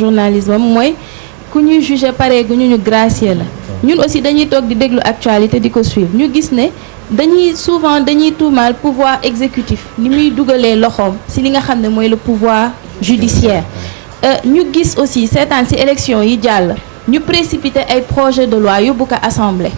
journalisme mooy ku ñuy juger pare gu ñu gracier la ñun aussi dañuy toog di déglu actualité di ko suivre ñu gis ne dañuy tuumaal pouvoir exécutif ni muy dugalee loxoom ci li nga xam ne mooy le pouvoir judiciaire ñu gis aussi seetaan ci élection yi jàll ñu précipiter ay projet de loi yóbbu ko assemblée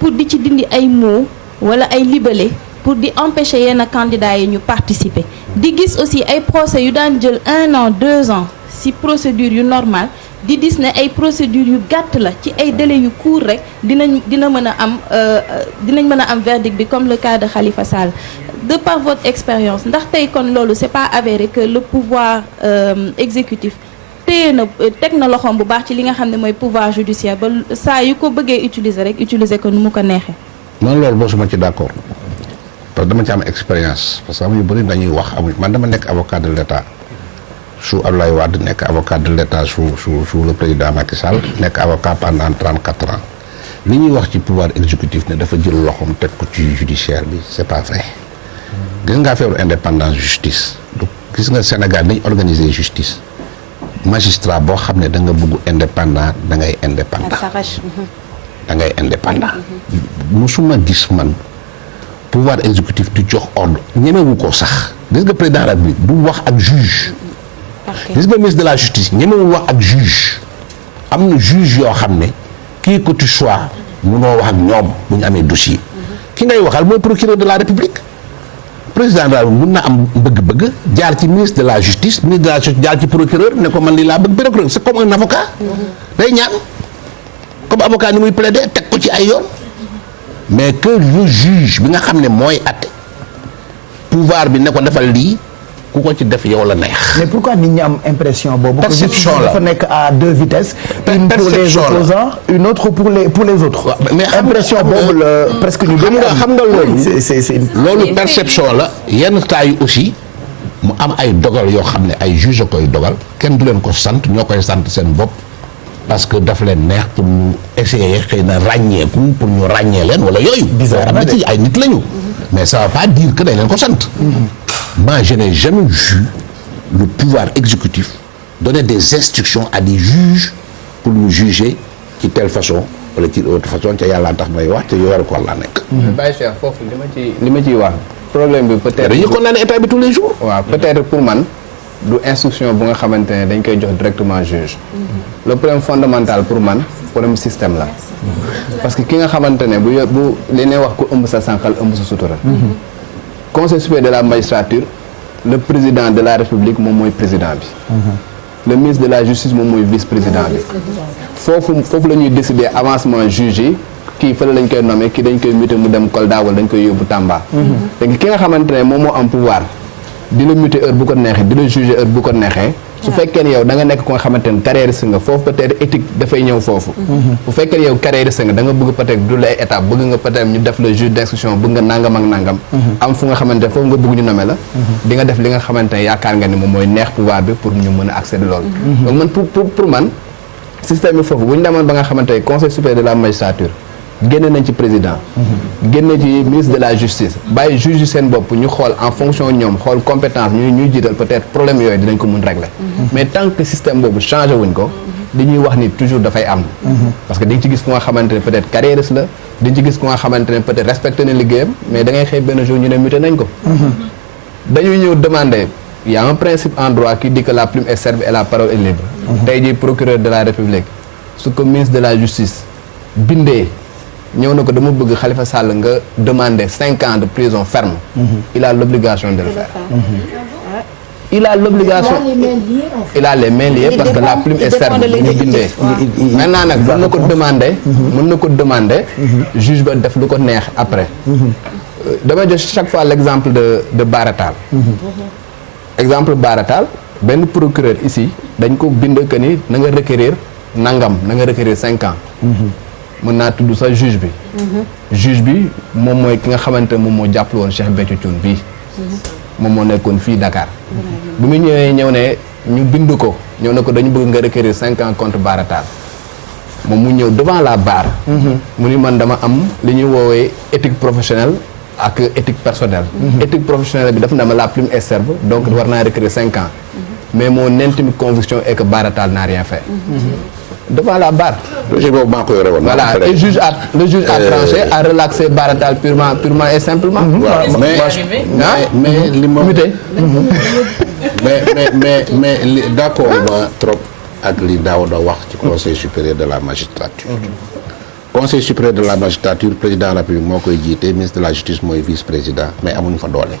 pour di ci dindi ay mots wala ay libellé pour di empêcher yenn candidats yi ñu participer di gis aussi ay procès yu daan jël 1 an 2 ans ci procédure yu normal di gis ne ay procédures yu gàtt la ci ay délais yu court rek dinañ mën a am verdict bi comme le cas de Khalifa Sall de par votre expérience ndax tey kon loolu c'est pas avéré que le pouvoir exécutif teg na loxoom bu baax ci li nga xam ne mooy pouvoir judiciaire ba saa yu ko bëggee utiliser rek utiliser ko nu mu ko neexee. man loolu boosuma ci d'accord parce que dama ci am expérience parce que am yu bëri dañuy wax man dama nekk avocat de l'État sous Abdoulaye Wade nekk avocat de l'État sous le président Macky Sall nekk avocat pendant 34 ans li ñuy wax ci pouvoir exécutif ne dafa jël loxoom teg ko ci judiciaire bi c'est pas vrai gis nga affaire indépendance justice gis nga Sénégal dañ organiser justice magistrat boo xam ne da nga bëgg indépendant da ngay indépendant da ngay indépendant musuma gis man pouvoir exécutif du jox ordre ñemewu ko sax gis nga président la bi du wax ak juge gis nga ministre de la justice ñemewul wax ak juge am na juge yoo xam ne qui que tu sois mënoo wax ak ñoom bu ñu amee dossier ki ngay waxal mooy procureur de la république président daal mun na am bëgg-bëgg jaar ci ministre de la justice jaar ci procureur ne ko man lii laa bëgg procureur c'est comme un avocat day ñaan comme avocat ni muy plaider teg ko ci ay yoon mais que le juge bi nga xam ne mooy atte pouvoir bi ne ko defal lii ku ko ci def yow la neex. mais pourquoi nit ñi am impression boobu. perception la dafa nekk à deux vitesses. une pour les opposants une autre pour les autres. mais impression boobu la presque ñu. xam nga loolu. c'est loolu perception la yenn temps yi aussi mu am ay dogal yoo xam ne ay juge koy dogal kenn du leen ko sant ñoo koy sant seen bopp parce que daf leen neex pour ñu essayer xëy na ràññeeku pour ñu ràññee leen wala yooyu. am na ci ay nit lañu. mais ça va pas dire que dañ leen ko sant. Moi, je n'ai jamais vu le pouvoir exécutif donner des instructions à des juges pour nous juger de telle façon wala ci autre façon ca yàlla tax may wax te yow ko la nekk. Baye Cheikh foofu li ma ciy wax problème bi peut-être. dañuy condamner état bi tous les jours. waaw peut-être pour man du instruction bu nga xamante ne dañ koy jox directement juge. le problème fondamental pour man problème système la. parce que ki nga xamante ne bu li ne wax ko ëmb sa sànqal ëmb sa sutura. Conseil supérieur de la magistrature le président de la république moom mooy président bi. le ministre de la justice moom mooy vice-président bi. foofu la ñuy décider avancement juge yi kii fële lañ koy nommer kii dañ koy muter mu dem Kolda wala dañ koy yóbbu Tamba. léegi ki nga xamante ne moom moo am pouvoir di la muter heure bu ko neexee di la juger heure bu ko neexee. su fekkee ne yow da nga nekk ko nga xamante ne carriériste nga foofu peut-être éthique dafay ñëw foofu. bu fekkee ne yow carriériste nga da nga bëgg peut-être du la ay étape bëgg nga peut-être ñu def le juge d'instruction bëgg nga nangam ak nangam. am fu nga xamante ne foofu nga bëgg ñu nommer la. di nga def li nga xamante ne yaakaar nga ni moom mooy neex pouvoir bi pour ñu mën a accéder loolu. donc man pour man système bi foofu bu ñu demoon ba nga xamante ne conseil supérieur de la magistrature génne nañ ci président. génne ci ministre de la justice bàyyi juge seen bopp ñu xool en fonction ñoom xool compétence ñuy jiital peut-être problème yooyu dinañ ko mun régler. mais tant que système boobu changé wuñ ko li ñuy wax ni toujours dafay am. parce que di nga ci gis ku nga xamante ne peut-être carriériste la di nga ci gis ku nga xamante ne peut-être respecté na liggéeyam mais da ngay xëy benn jour ñu ne muté nañ ko. dañuy ñëw demander il y a un principe en droit qui dit que la plume est serve et la parole est libre. tey jii procureur de la république su ko ministre de la justice bindee. ñëw na ko dama bëgg Khalifa Sall nga demander 5 ans de prison ferme. Il a l'obligation de le faire. Il a l'obligation. Il a les mains liées parce que la plume est ferme ñu bindee. maintenant nag mën na ko demander. juge ba def lu ko neex après. damay jox chaque fois l'exemple de Baratal. exemple Baratal benn procureur ici dañ ko bind que ni na nga requérir nangam na nga requérir 5 ans. mën naa tudd sax juge bi. juge bi moom mooy ki nga xamante ne moom moo jàppale woon Cheikh Béthio Thioune bii. moom moo nekkoon fii Dakar. bu mu ñëw ne ñu bind ko ñëw ne ko dañu bëgg nga requérir 5 ans contre Baratal moom mu ñëw devant la barre. mu ni man dama am li ñuy woowee éthique professionnelle ak éthique personnelle. éthique professionnelle bi daf na ma la plume est serve donc war naa requérir 5 ans. mais mon intime conviction est que Bara Tall n'a rien fait. Devant la barre. dossier boobu maa ko yore woon. Voilà, et le juge a tranché, a relaxé Bara Tall purement et simplement. waaw mais li ma mais li d'accord ma trop ak li Daouda wax ci conseil supérieur de la magistrature. Conseil supérieur de la magistrature président de la République moo koy jiite ministre de la justice mooy vice président mais amuñu fa doole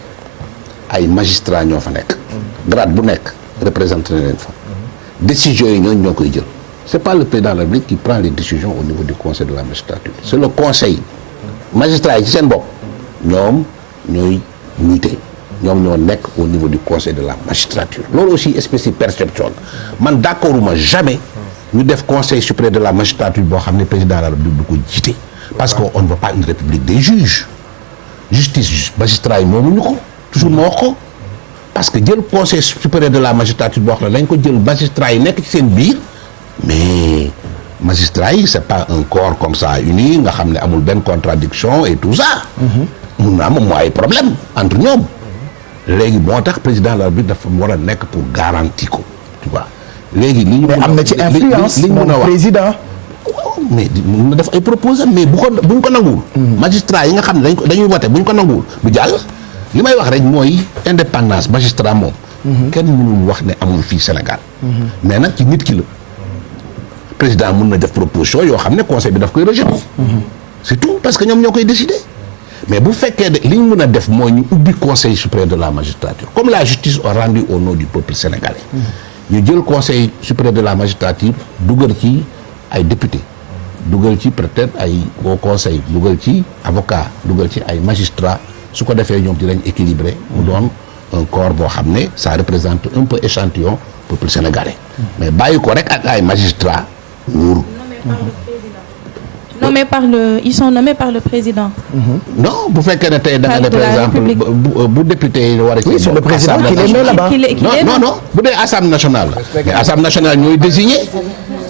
ay magistrats ñoo fa nekk. grade bu nekk représenté na leen fa. décisions yi ñoo koy jël. c'est pas le président de la République qui prend les décisions au niveau du conseil de la magistrature. c'est le conseil magistrats yi ci seen bopp ñoom ñooy muté ñoom ñoo nekk au niveau du conseil de la magistrature. loolu aussi espèce de perception la man d'accorduma jamais ñu def conseil supérieur de la magistrature boo xam ne président de la République du ko jiite parce que on ne veut pas une république des juges justice magistrat yi moomuñu ko toujours ma wax ko parce que jël conseil supérieur de la magistrature boo xam ne dañ ko jël magistrat yi nekk ci seen biir mais magistrat yi c'est pas un corps comme ça uni nga xam ne amul benn contradiction et tout ça mun na am moo ay problème entre ñoom léegi moo tax président de la République dafa war a nekk pour garantir ko tu vois léegi li ñu mais am na ci influence li ñu mën a wax président mais mun na def ay proposé mais bu ñu ko nanguwul magistrat yi nga xam ne dañuy wote bu ñu ko nanguwul du jàll li may wax rek mooy indépendance magistrat moom kenn mënul wax ne amul fii Sénégal mais nag ci nit ki la président mun na def proposition yoo xam ne conseil bi daf koy rejeter c'est tout parce que ñoom ñoo koy décider mais bu fekkee de li ñu mën a def mooy ñu ubbi conseil supérieur de la magistrature comme la justice a rendu au nom du peuple sénégalais ñu jël conseil supérieur de la magistrature dugal ci ay député dugal ci peut-être ay au conseil dugal ci avocat dugal ci ay magistrat su ko defee ñoom dinañ équilibré mu doon un corps boo xam ne ça représente un peu échantillon peuple sénégalais mais bàyyi ko rek ak ay magistrat wóoru ils sont nommés par le président. non bu fekkee ne tey da nga ne par exemple bu député yi war a. oui c'est le président qui les met là-bas. non bu dee assemblée nationale la. mais assemblée nationale ñooy désigné.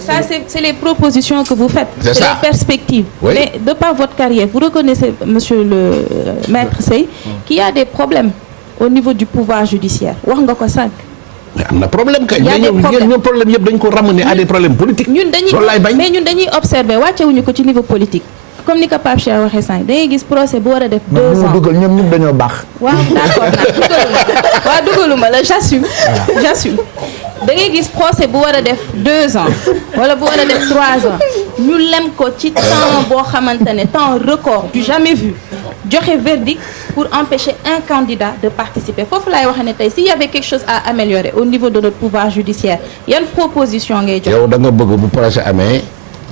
Ça c'est les propositions que vous faites. C'est ça. Les perspectives. Oui. Mais de par votre carrière, vous reconnaissez, monsieur le maître Sey, qu'il y a des problèmes au niveau du pouvoir judiciaire. Wax nga ko sànq. mais am na problème kay. Il y a des problèmes. ñoom problème yëpp dañ ko ramener à des problèmes politiques. loolu laay bañ mais ñun dañuy observer wàccewuñu ko ci niveau politique. comme ni ko Pape Cheikh waxee sànq da ngay gis procès bu war a def 2 ans. dugal ñoom ñëpp dañoo baax. waaw d'accord nag dugaluma la j'assume da ngay gis procès bu war a def 2 ans wala bu war a def 3 ans ñu lem ko ci temps boo xamante ne temps record du jamais vu joxe verdict pour empêcher un candidat de participer foofu laay waxee ne tey s'il y avait quelque chose à améliorer au niveau de notre pouvoir judiciaire yan proposition ngay jox. yow da nga bëgg bu procès amee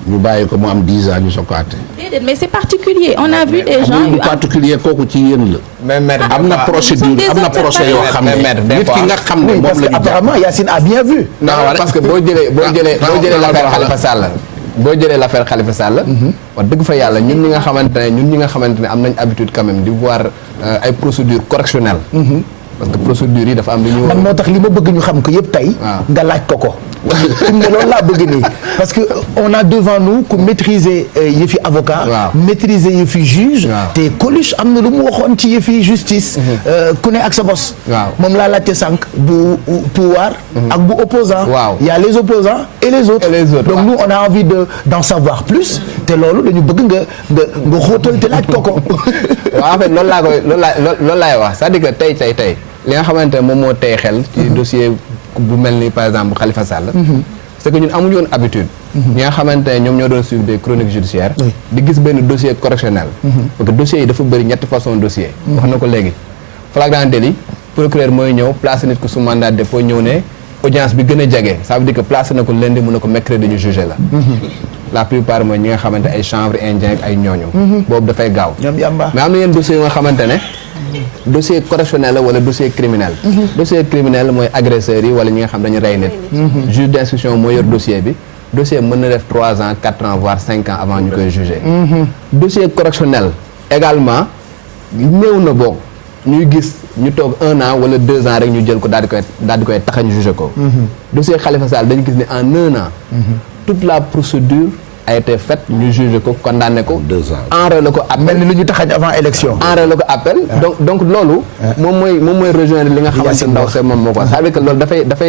ñu bàyyi ko mu am 10 ans ñu soog ko àtte. déedéet mais c'est particulier on a vu des gens yu particulier kooku ci yéen la. mais am na procédure am na procès yoo xam ne nit ki nga xam ne moom la ñu jàpp. apparemment Yacine a bien vu. non parce que boo jëlee l'affaire Khalifa Sall. boo jëlee l'affaire Khalifa Sall. wax dëgg fa yàlla ñun ñi nga xamante ne am nañ habitude quand même di voir ay procédures correctionnelles. parce que procédures yi dafa am lu ñu. man moo tax li ma bëgg ñu xam ko yëpp tey. nga laaj ko. fi mu ne loolu laa bëgg nii parce que on a devant nous ku maîtriser yëfi avocat. maîtriser yëfi juge. te Coluche am na lu mu waxoon ci yëfi justice. ku ne ak sa bos. moom laa laajte sànq bu pouvoir. ak bu opposant. y a les opposants et les autres. donc nous on a envie d'en savoir plus te loolu dañu bëgg nga xóotal te laaj ko. waaw en fait loolu laay wax c'est-à-dire que tey li nga xamante ne moom moo tey xel ci dossier bu mel ni par exemple Khalifa Sall. c'est que ñun amuñu woon habitude. ñi nga xamante ne ñoom ñoo doon suivre des chroniques judiciaires. di gis benn dossier correctionnel. parce que dossiers yi dafa bëri ñetti façon dossier. wax na ko léegi flagrant délit procureur mooy ñëw placé nit ko sous mandat de dépôt ñëw ne audience bi gën a jege ça veut dire que placé na ko lundi mun na ko mercredi ñu jugé la. la plupart mooy ñi nga xamante ay chanvre indien ak ay ñooñu. boobu dafay gaaw. mais am na yenn dossiers yu nga xamante ne. dossier correctionnel la wala dossier criminel. dossier criminel mooy agresseurs yi wala ñi nga xam dañu rey nit. juge d'instruction moo yor dossier bi dossier mën na def 3 ans 4 ans voire 5 ans avant ñu koy juger. dossier correctionnel également néew na boog ñuy gis ñu toog 1 an wala 2 ans rek ñu jël ko daal di koy tax a ñu juger ko. dossier Khalifa Sall dañu gis ne en 1 an. toute la procédure a été faite ñu jugé ko condamné ko 2 ans enrôlé ko appel mel ni lu ñu taxañ avant élection enrôlé ko appel donc loolu moom mooy rejoindre li nga xamante ndaw see moom moo ko c'est-à-dire que loolu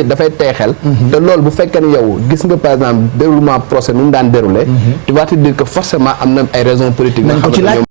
dafay tey xel te loolu bu fekkee ne yow gis nga par exemple déroulement procès nu mu daan déroulé tu vas te dire que forcément am na ay raisons politiques